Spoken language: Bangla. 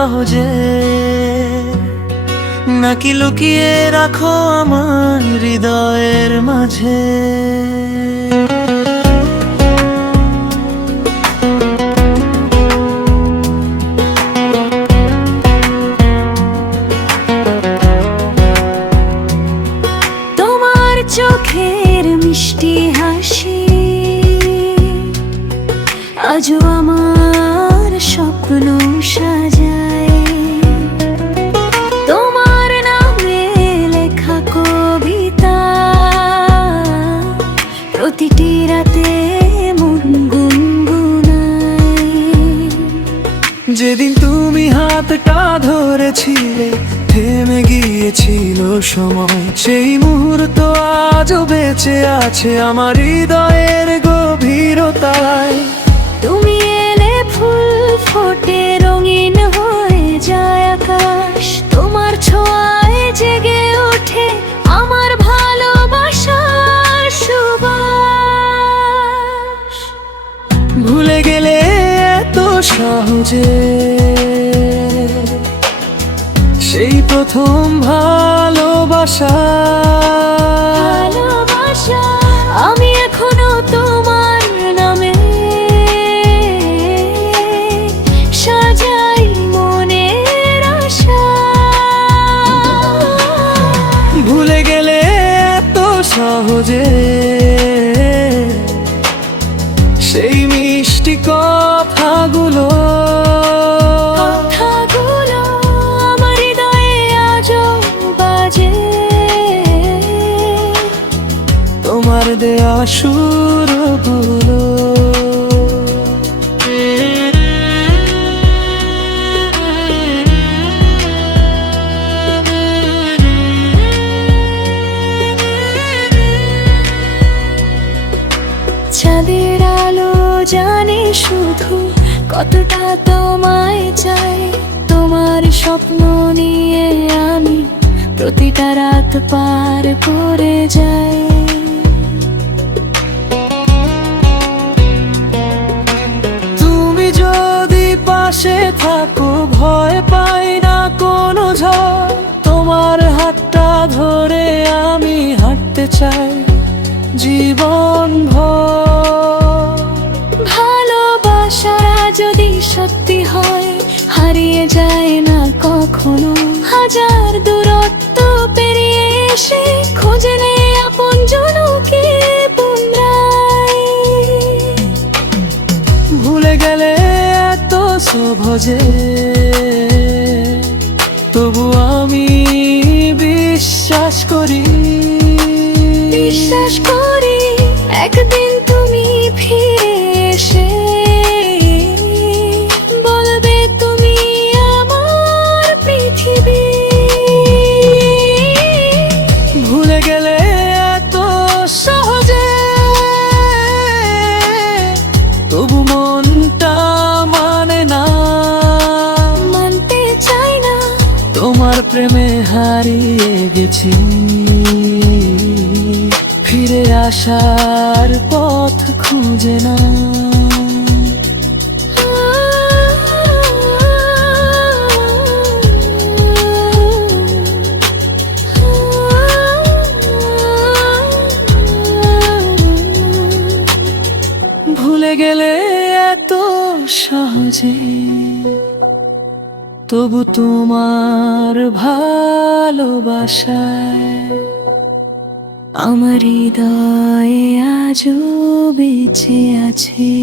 সহজে, নাকি লুকিয়ে রাখো আমার হৃদয়ের মাঝে? তোমার চোখের মিষ্টি হাসি আজও আমার স্বপ্ন সাজায়। তোমার নামে লেখা কবিতা প্রতিটি রাতে মন গুনগুনায়। যেদিন তুমি হাতটা ধরেছিলে থেমে গিয়েছিল সময়, সেই মুহূর্ত আজও বেঁচে আছে আমার হৃদয়ের গভীরতায়। তুমি এলে ফুল ফোটে রঙিন হয়ে যায় আকাশ, তোমার ছোঁয়ায় জেগে ওঠে আমার ভালোবাসার সুবাস। ভুলে গেলে এত সহজে সেই প্রথম ভালোবাসা, আমি এখনো তোমার নামে সাজাই মনের আশা। ভুলে গেলে এত সহজে সেই মিষ্টি কথাগুলো, আমার হৃদয়ে আজও বাজে তোমার দেয়া সুরগুলো। চাঁদের আলো জানি শুধু কতটা তোমায় চাই, তোমার স্বপ্ন নিয়ে আমি প্রতিটা রাত পার করে যাই। তুমি যদি পাশে থাকো ভয় পাই না কোনো ঝড়, তোমার হাতটা ধরে আমি হাঁটতে চাই জীবন ভর। ভালোবাসারা যদি সত্যি হয় হারিয়ে যায় না কখনো, হাজার দূরত্ব পেরিয়ে এসে খোঁজলে আপন জনকে পুনরায়। ভুলে গেলে এত সহজে তবু আমি বিশ্বাস করি, বিশ্বাস করি একদিন তুমি ফিরে এসে বলবে তুমি আমার পৃথিবী। ভুলে গেলে এত সহজে তবু মনটা মানে না, মানতে চাই না তোমার প্রেমে হারিয়ে গেছি, ফিরে আসার পথ খুঁজে না। ভুলে গেলে এত সহজে তবু তোমার ভালোবাসায় আমার হৃদয়ে আজও বেঁচে আছে।